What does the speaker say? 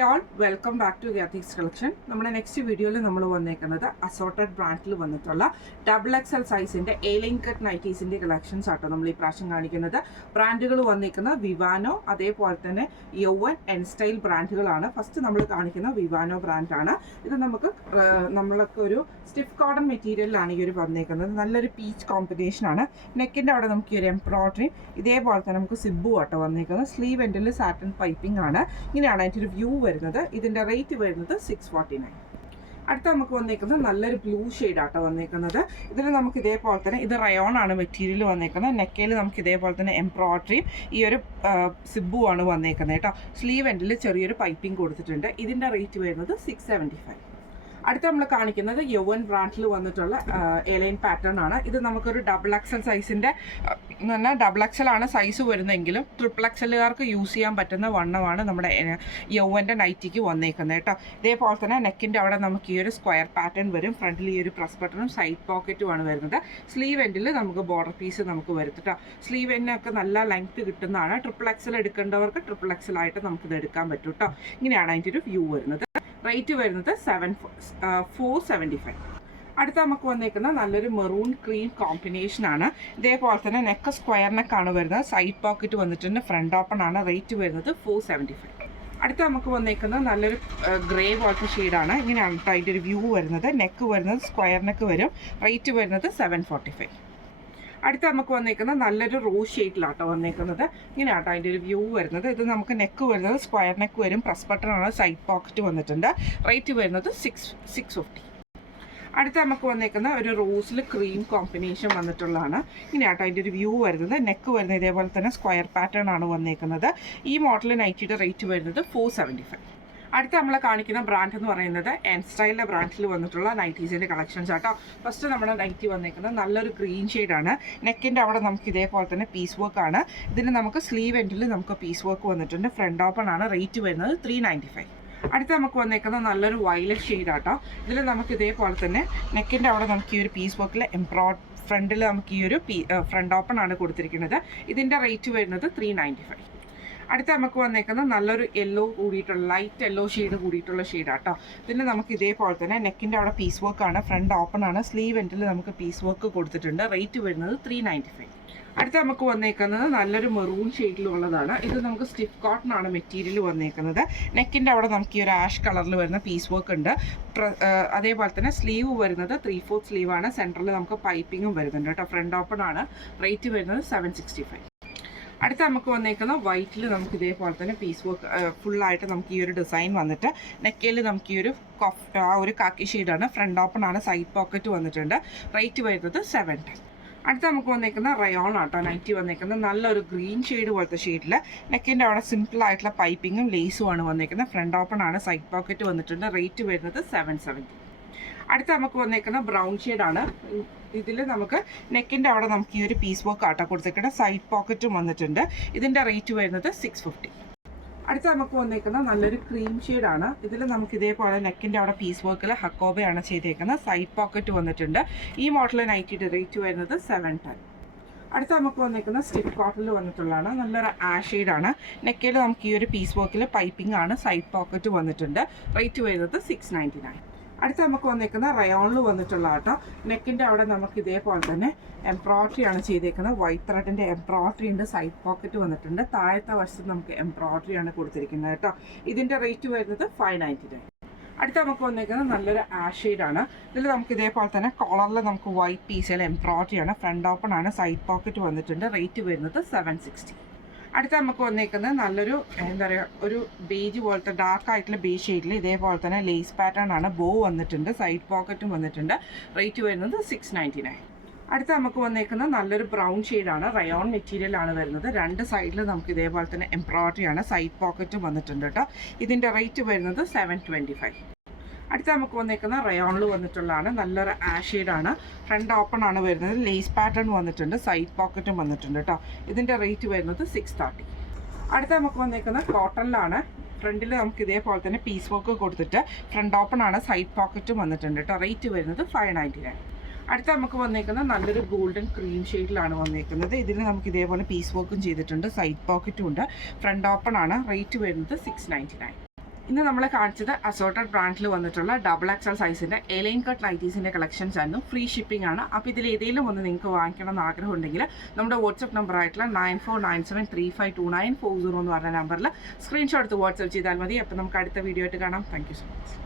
Hi all, welcome back to ഗ്യാത്തിക്സ് collection. നമ്മുടെ next വീഡിയോയിൽ നമ്മൾ വന്നേക്കുന്നത് അസോർട്ടഡ് ബ്രാൻഡിൽ വന്നിട്ടുള്ള XXL സൈസിൻ്റെ എലൈൻ കട്ട് നൈറ്റീസിൻ്റെ കളക്ഷൻസ് ആട്ടോ നമ്മൾ ഈ പ്രാവശ്യം കാണിക്കുന്നത്. ബ്രാൻഡുകൾ വന്നിരിക്കുന്നത് വിവാനോ, അതേപോലെ തന്നെ യൗവൻ, എൻ സ്റ്റൈൽ ബ്രാൻഡുകളാണ്. ഫസ്റ്റ് നമ്മൾ കാണിക്കുന്ന വിവാനോ ബ്രാൻഡാണ്. ഇത് നമ്മൾക്ക് ഒരു സ്റ്റിഫ് കോട്ടൺ മെറ്റീരിയലിലാണ് ഈ ഒരു വന്നേക്കുന്നത്. നല്ലൊരു പീച്ച് കോമ്പിനേഷനാണ്. നെക്കിൻ്റെ അവിടെ നമുക്ക് ഈ ഒരു എംബ്രോയിഡറി, ഇതേപോലെ തന്നെ നമുക്ക് സിബു ആട്ടോ വന്നേക്കുന്നത്. സ്ലീവ് എൻഡിൽ സാറ്റൻ പൈപ്പിംഗ് ആണ്. ഇങ്ങനെയാണ് അതിൻ്റെ ഒരു വ്യൂ വരുന്നത്. ഇതിൻ്റെ റേറ്റ് വരുന്നത് 649. അടുത്ത നമുക്ക് വന്നേക്കുന്നത് നല്ലൊരു ബ്ലൂ ഷെയ്ഡാട്ടോ വന്നേക്കുന്നത്. ഇതിൽ നമുക്ക് ഇതേപോലെ തന്നെ ഇത് റയോൺ ആണ് മെറ്റീരിയൽ വന്നേക്കുന്നത്. നെക്കയിൽ നമുക്ക് ഇതേപോലെ തന്നെ എംബ്രോയിഡറിയും ഈ ഒരു സിബു ആണ് വന്നേക്കുന്നത് കേട്ടോ. സ്ലീവ് എൻഡിൽ ചെറിയൊരു പൈപ്പിംഗ് കൊടുത്തിട്ടുണ്ട്. ഇതിൻ്റെ റേറ്റ് വരുന്നത് 675. അടുത്ത നമ്മൾ കാണിക്കുന്നത് യൗവൻ ബ്രാൻഡിൽ വന്നിട്ടുള്ള എലൈൻ പാറ്റേൺ ആണ്. ഇത് നമുക്കൊരു XXL സൈസിൻ്റെ എന്ന് പറഞ്ഞാൽ XXL ആണ് സൈസ് വരുന്നതെങ്കിലും XXLകാർക്ക് യൂസ് ചെയ്യാൻ പറ്റുന്ന വണ്ണമാണ് നമ്മുടെ യൗവൻ്റെ നൈറ്റിക്ക് വന്നേക്കുന്നത് കേട്ടോ. ഇതേപോലെ തന്നെ നെക്കിൻ്റെ അവിടെ നമുക്ക് ഈ ഒരു സ്ക്വയർ പാറ്റേൺ വരും. ഫ്രണ്ടിൽ ഈ ഒരു പ്രസ് ബട്ടണും സൈഡ് പോക്കറ്റുമാണ് വരുന്നത്. സ്ലീവ് എൻഡിൽ നമുക്ക് ബോർഡർ പീസ് നമുക്ക് വരും കേട്ടോ. സ്ലീവ് എൻഡിനൊക്കെ നല്ല ലെങ്ത്ത് കിട്ടുന്നതാണ്. XXL എടുക്കേണ്ടവർക്ക് XXL ആയിട്ട് നമുക്കിത് എടുക്കാൻ പറ്റും കേട്ടോ. ഇങ്ങനെയാണ് അതിൻ്റെ ഒരു വ്യൂ വരുന്നത്. റേറ്റ് വരുന്നത് 475. അടുത്ത നമുക്ക് വന്നേക്കുന്ന നല്ലൊരു മെറൂൺ ക്രീം കോമ്പിനേഷനാണ്. ഇതേപോലെ തന്നെ നെക്ക് സ്ക്വയർ നെക്കാണ് വരുന്നത്. സൈഡ് പോക്കറ്റ് വന്നിട്ടുണ്ട്. ഫ്രണ്ട് ഓപ്പൺ ആണ്. റേറ്റ് വരുന്നത് 475. അടുത്ത നമുക്ക് വന്നേക്കുന്നത് നല്ലൊരു ഗ്രേ പോലത്തെ ഷെയ്ഡാണ്. ഇങ്ങനെയാണ് കേട്ടോ അതിൻ്റെ ഒരു വ്യൂ വരുന്നത്. നെക്ക് വരുന്നത് സ്ക്വയർ നെക്ക് വരും. റേറ്റ് വരുന്നത് 745. അടുത്ത നമുക്ക് വന്നേക്കുന്നത് നല്ലൊരു റോസ് ഷെയ്ഡിലാട്ടോ വന്നേക്കുന്നത്. ഇങ്ങനെയാട്ടോ അതിൻ്റെ ഒരു വ്യൂ വരുന്നത്. ഇത് നമുക്ക് നെക്ക് വരുന്നത് സ്ക്വയർ നെക്ക് വരും. പ്രസ് ബട്ടണാണ്. സൈഡ് പോക്കറ്റ് വന്നിട്ടുണ്ട്. റേറ്റ് വരുന്നത് 650. അടുത്ത നമുക്ക് വന്നേക്കുന്ന ഒരു റോസിൽ ക്രീം കോമ്പിനേഷൻ വന്നിട്ടുള്ളതാണ്. ഇങ്ങനെയാട്ടോ അതിൻ്റെ ഒരു വ്യൂ വരുന്നത്. നെക്ക് വരുന്നത് ഇതേപോലെ തന്നെ സ്ക്വയർ പാറ്റേൺ ആണ് വന്നേക്കുന്നത്. ഈ മോഡൽ നൈറ്റിയുടെ റേറ്റ് വരുന്നത് 475. അടുത്ത നമ്മൾ കാണിക്കുന്ന ബ്രാൻഡ് എന്ന് പറയുന്നത് എൻ സ്റ്റൈലിൻ്റെ ബ്രാൻഡിൽ വന്നിട്ടുള്ള നൈറ്റീസിൻ്റെ കളക്ഷൻസ് ആട്ടോ. ഫസ്റ്റ് നമ്മുടെ നൈറ്റി വന്നിരിക്കുന്നത് നല്ലൊരു ഗ്രീൻ ഷെയ്ഡാണ്. നെക്കിൻ്റെ അവിടെ നമുക്ക് ഇതേപോലെ തന്നെ പീസ് വർക്ക് ആണ്. ഇതിന് നമുക്ക് സ്ലീവ് എൻഡിൽ നമുക്ക് പീസ് വർക്ക് വന്നിട്ടുണ്ട്. ഫ്രണ്ട് ഓപ്പൺ ആണ്. റേറ്റ് വരുന്നത് 395. അടുത്ത നമുക്ക് വന്നേക്കുന്നത് നല്ലൊരു വയലറ്റ് ഷെയ്ഡാട്ടോ. ഇതിൽ നമുക്ക് ഇതേപോലെ തന്നെ നെക്കിൻ്റെ അവിടെ നമുക്ക് ഈ ഒരു പീസ് വർക്കിൽ ഫ്രണ്ടിൽ നമുക്ക് ഈ ഒരു ഫ്രണ്ട് ഓപ്പൺ ആണ് കൊടുത്തിരിക്കുന്നത്. ഇതിൻ്റെ റേറ്റ് വരുന്നത് 395. അടുത്ത നമുക്ക് വന്നേക്കുന്നത് നല്ലൊരു യെല്ലോ കൂടിയിട്ടുള്ള ലൈറ്റ് യെല്ലോ ഷെയ്ഡ് കൂടിയിട്ടുള്ള ഷെയ്ഡാട്ടോ. ഇതിന് നമുക്ക് ഇതേപോലെ തന്നെ നെക്കിൻ്റെ അവിടെ പീസ് വർക്കാണ്. ഫ്രണ്ട് ഓപ്പൺ ആണ്. സ്ലീവ് എൻഡിൽ നമുക്ക് പീസ് വർക്ക് കൊടുത്തിട്ടുണ്ട്. റേറ്റ് വരുന്നത് 395. അടുത്ത നമുക്ക് വന്നേക്കുന്നത് നല്ലൊരു മെറൂൺ ഷെയ്ഡിലുള്ളതാണ്. ഇത് നമുക്ക് സ്റ്റിഫ് കോട്ടൺ ആണ് മെറ്റീരിയൽ വന്നേക്കുന്നത്. നെക്കിൻ്റെ അവിടെ നമുക്ക് ഈ ഒരു ആഷ് കളറിൽ വരുന്ന പീസ് വർക്ക് ഉണ്ട്. അതേപോലെ തന്നെ സ്ലീവ് വരുന്നത് 3/4 സ്ലീവാണ്. സെൻറ്ററിൽ നമുക്ക് പൈപ്പിങ്ങും വരുന്നുണ്ട് കേട്ടോ. ഫ്രണ്ട് ഓപ്പൺ ആണ്. റേറ്റ് വരുന്നത് 765. അടുത്ത നമുക്ക് വന്നേക്കുന്ന വൈറ്റിൽ നമുക്ക് ഇതേപോലെ തന്നെ പീസ് വർക്ക് ഫുള്ളായിട്ട് നമുക്ക് ഈ ഒരു ഡിസൈൻ വന്നിട്ട് നെക്കയിൽ നമുക്ക് ഈ ഒരു ഒരു കാക്കി ഷെയ്ഡാണ്. ഫ്രണ്ട് ഓപ്പൺ ആണ്. സൈഡ് പോക്കറ്റ് വന്നിട്ടുണ്ട്. റേറ്റ് വരുന്നത് 710. അടുത്ത നമുക്ക് വന്നേക്കുന്ന റയോൺ ആട്ടോ നൈറ്റി വന്നേക്കുന്നത്. നല്ലൊരു ഗ്രീൻ ഷെയ്ഡ് പോലത്തെ ഷെയ്ഡിൽ നെക്കിൻ്റെ അവിടെ സിമ്പിൾ ആയിട്ടുള്ള പൈപ്പിങ്ങും ലേസും ആണ് വന്നേക്കുന്നത്. ഫ്രണ്ട് ഓപ്പൺ ആണ്. സൈഡ് പോക്കറ്റ് വന്നിട്ടുണ്ട്. റേറ്റ് വരുന്നത് 770. അടുത്ത നമുക്ക് വന്നേക്കുന്ന ബ്രൗൺ ഷെയ്ഡാണ്. ഇതിൽ നമുക്ക് നെക്കിൻ്റെ അവിടെ നമുക്ക് ഈ ഒരു പീസ് വർക്ക് ആട്ടോ കൊടുത്തേക്കുന്നത്. സൈഡ് പോക്കറ്റും വന്നിട്ടുണ്ട്. ഇതിൻ്റെ റേറ്റ് വരുന്നത് 650. അടുത്ത നമുക്ക് വന്നേക്കുന്ന നല്ലൊരു ക്രീം ഷെയ്ഡാണ്. ഇതിൽ നമുക്ക് ഇതേപോലെ നെക്കിൻ്റെ അവിടെ പീസ് വർക്കിൽ ഹക്കോബയാണ് ചെയ്തേക്കുന്നത്. സൈഡ് പോക്കറ്റ് വന്നിട്ടുണ്ട്. ഈ മോഡൽ നൈറ്റിയുടെ റേറ്റ് വരുന്നത് 710. അടുത്ത നമുക്ക് വന്നിരിക്കുന്ന സ്റ്റിഫ് കോട്ടണിൽ വന്നിട്ടുള്ളതാണ്. നല്ലൊരു ഷെയ്ഡാണ്. നെക്കിൽ നമുക്ക് ഈ ഒരു പീസ് വർക്കിൽ പൈപ്പിംഗ് ആണ്. സൈഡ് പോക്കറ്റ് വന്നിട്ടുണ്ട്. റേറ്റ് വരുന്നത് 699. അടുത്ത നമുക്ക് വന്നിരിക്കുന്ന റയോണിൽ വന്നിട്ടുള്ള ആട്ടോ. നെക്കിൻ്റെ അവിടെ നമുക്ക് ഇതേപോലെ തന്നെ എംബ്രോയിഡറി ആണ് ചെയ്തേക്കുന്നത്. വൈറ്റ് ത്രെഡിൻ്റെ എംബ്രോയിഡറി ഉണ്ട്. സൈഡ് പോക്കറ്റ് വന്നിട്ടുണ്ട്. താഴത്തെ വശത്ത് നമുക്ക് എംബ്രോയിഡറി ആണ് കൊടുത്തിരിക്കുന്നത് കേട്ടോ. ഇതിൻ്റെ റേറ്റ് വരുന്നത് 599. അടുത്ത നമുക്ക് വന്നിരിക്കുന്നത് നല്ലൊരു ഷെയ്ഡാണ്. ഇതിൽ നമുക്ക് ഇതേപോലെ തന്നെ കോളറിൽ നമുക്ക് വൈറ്റ് പീസിൽ എംബ്രോയിഡറി ആണ്. ഫ്രണ്ട് ഓപ്പൺ ആണ്. സൈഡ് പോക്കറ്റ് വന്നിട്ടുണ്ട്. റേറ്റ് വരുന്നത് 760. അടുത്ത നമുക്ക് വന്നേക്കുന്നത് നല്ലൊരു എന്താ പറയുക ഒരു ബേജ് പോലത്തെ ഡാർക്ക് ആയിട്ടുള്ള ബേജ് ഷെയ്ഡിൽ ഇതേപോലെ തന്നെ ലേസ് പാറ്റേൺ ആണ്. ബോ വന്നിട്ടുണ്ട്. സൈഡ് പോക്കറ്റും വന്നിട്ടുണ്ട്. റേറ്റ് വരുന്നത് 699. അടുത്ത നമുക്ക് വന്നേക്കുന്നത് നല്ലൊരു ബ്രൗൺ ഷെയ്ഡാണ്. റയോൺ മെറ്റീരിയൽ ആണ് വരുന്നത്. രണ്ട് സൈഡിൽ നമുക്ക് ഇതേപോലെ തന്നെ എംബ്രോയിഡറി ആണ്. സൈഡ് പോക്കറ്റും വന്നിട്ടുണ്ട് കേട്ടോ. ഇതിൻ്റെ റേറ്റ് വരുന്നത് 725. അടുത്ത നമുക്ക് വന്നേക്കുന്ന റയോണിൽ വന്നിട്ടുള്ളതാണ്. നല്ലൊരു ഷെയ്ഡാണ്. ഫ്രണ്ട് ഓപ്പൺ ആണ് വരുന്നത്. ലേസ് പാറ്റേൺ വന്നിട്ടുണ്ട്. സൈഡ് പോക്കറ്റും വന്നിട്ടുണ്ട് കേട്ടോ. ഇതിൻ്റെ റേറ്റ് വരുന്നത് 630. അടുത്ത നമുക്ക് വന്നേക്കുന്ന കോട്ടണിലാണ്. ഫ്രണ്ടിൽ നമുക്ക് ഇതേപോലെ തന്നെ പീസ് വർക്ക് കൊടുത്തിട്ട് ഫ്രണ്ട് ഓപ്പൺ ആണ്. സൈഡ് പോക്കറ്റും വന്നിട്ടുണ്ട് കേട്ടോ. റേറ്റ് വരുന്നത് 599. അടുത്ത നമുക്ക് വന്നേക്കുന്നത് നല്ലൊരു ഗോൾഡൻ ക്രീം ഷെയ്ഡിലാണ് വന്നേക്കുന്നത്. ഇതിൽ നമുക്ക് ഇതേപോലെ പീസ് വർക്കും ചെയ്തിട്ടുണ്ട്. സൈഡ് പോക്കറ്റും ഉണ്ട്. ഫ്രണ്ട് ഓപ്പൺ ആണ്. റേറ്റ് വരുന്നത് 699. ഇന്ന് നമ്മളെ കാണിച്ചത് അസോർട്ടഡ് ബ്രാൻഡിൽ വന്നിട്ടുള്ള XXL സൈസിൻ്റെ എലൈൻ കട്ട് നൈറ്റീസിൻ്റെ കളക്ഷൻസ് ആയിരുന്നു. ഫ്രീ ഷിപ്പിംഗ് ആണ്. അപ്പോൾ ഇതിൽ ഏതെങ്കിലും ഒന്ന് നിങ്ങൾക്ക് വാങ്ങിക്കണം എന്ന് ആഗ്രഹം ഉണ്ടെങ്കിൽ നമ്മുടെ വാട്സപ്പ് നമ്പർ ആയിട്ടുള്ള 9497352940 എന്ന് പറഞ്ഞ നമ്പറിൽ സ്ക്രീൻഷോട്ട് എടുത്ത് വാട്സപ്പ് ചെയ്താൽ മതി. അപ്പോൾ നമുക്ക് അടുത്ത വീഡിയോ ആയിട്ട് കാണാം. Thank you so much.